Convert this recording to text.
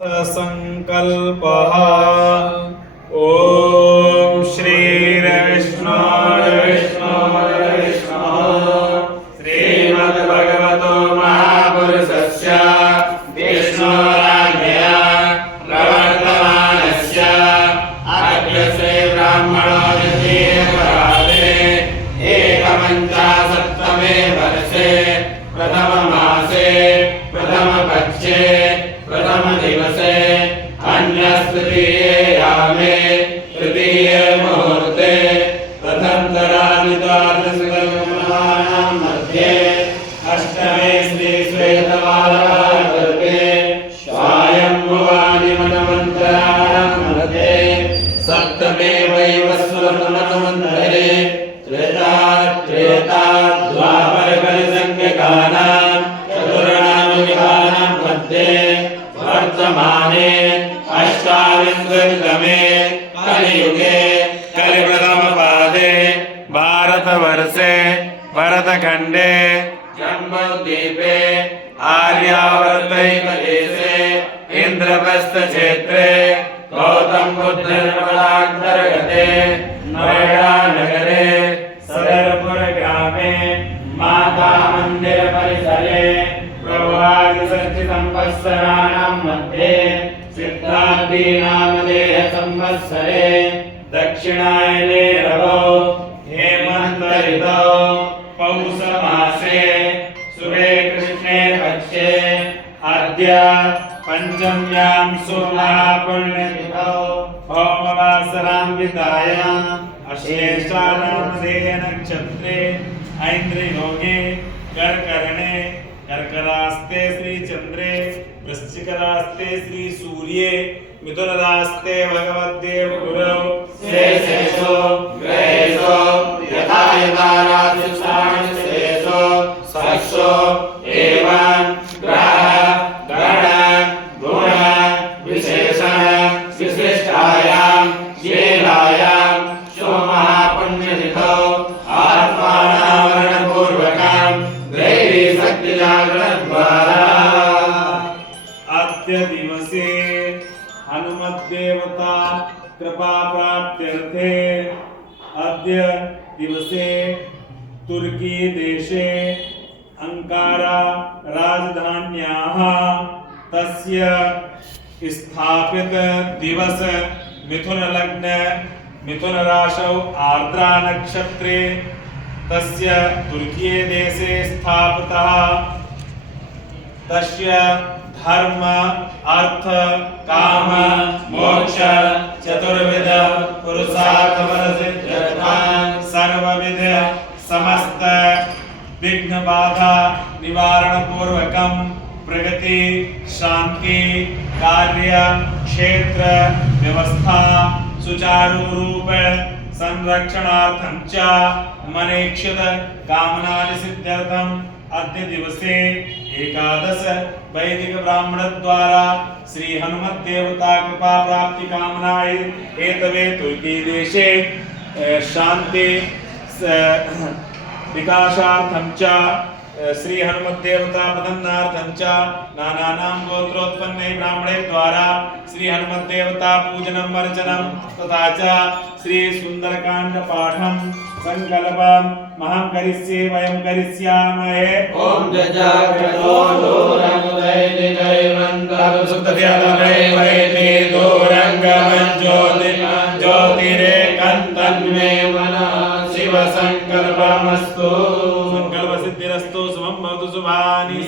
संकल्पः ओम श्री विष्णु श्रीमद्भगवतो महापुरुषस्य विष्णोराज्ञया प्रवर्तमानस्य अद्यसे ब्राह्मणोऽधिपराधे एकपञ्चाशत्तमे वर्षे प्रथममासे प्रथमपक्षे प्रथमदिवसे अन्यस्तृतीये यामे तृतीये मुहूर्ते प्रथमतरादितार्धशतमानां मध्ये अष्टमे श्री श्वेतवाराकल्पे स्वायम्भुवादिमन्वन्तराणां मध्ये सप्तमे वैवस्वतमन्वन्तरे त्रेताद्वापरकलिसंज्ञकानां चतुर्णां मध्ये वर्तमाने अष्टाविंशतितमे कलियुगे कलिप्रथमपादे भारतवर्षे भरतखण्डे जम्बूद्वीपे आर्यावर्तैकदेशे इन्द्रप्रस्थक्षेत्रे गौतमबुद्धनगरे नोएडानगरे सदरपुरग्रामे मातामन्दिरपरिसरे संवत्सराणां मध्ये सिद्धार्थी नामधेय संवत्सरे दक्षिणायने रवौ हेमन्त ऋतौ पौषमासे शुभे कृष्णे पक्षे अद्य पंचम्यां सुमहापुण्यतिथौ भौमवासरान्वितायाम् अश्लेषानामधेय नक्षत्रे ऐन्द्रयोगे कर्करणे कर्करास्ते श्री चंद्रे वृश्चिकरास्ते श्री सूर्ये मिथुनरास्ते भगवद्देव गुरौ शेषेषु ग्रहेषु यथा यथा राशिसांशेषु सक्षो एवं ग्रह गण गुण विशेषण विशिष्टायां येलायां शुभमहापुण्यतिथौ आत्मानावरणपूर्वकं अद्य दिवसे हनुमद्देवता कृपा प्राप्त्यर्थे अद्य दिवसे तुर्की देशे अंकारा राजधान्याः तस्य स्थापित दिवस मिथुन लग्न मिथुन राशौ आर्द्रा नक्षत्रे तस्य तुर्की देशे स्थापितः तस्य धर्म अर्थ काम मोक्ष चतुर्विध पुरुषार्थफलसिद्ध्यर्थं सर्वविध समस्त विघ्न बाधा निवारण पूर्वकं प्रगति शांति कार्य क्षेत्र व्यवस्था सुचारू रूप संरक्षणार्थं च मनेक्षित कामनानि सिद्ध्यर्थं अद्य दिवसे एकादश वैदिक ब्राह्मण द्वारा श्री हनुमत देवता कृपा प्राप्ति कामनाय हेतवे तुर्की देशे शांति विकासार्थं च श्री हनुमत देवता प्रदन्नार्थं च नानानां गोत्रोत्पन्ने ब्राह्मणे द्वारा श्री हनुमत देवता पूजनम् अर्चनं तथा च श्री सुंदरकांड पाठं संकल्पं महं करिष्ये वयं करिष्यामहे ओम जजाग्रतो दूरमुदैदिदैवन्तं सुतत्यादवैवैति दूरंगमं ज्योतिरेकन्तन्मे मनः शिव संकल्पमस्तु संकल्प सिद्धिरस्तु शुभं भवतु शुभानि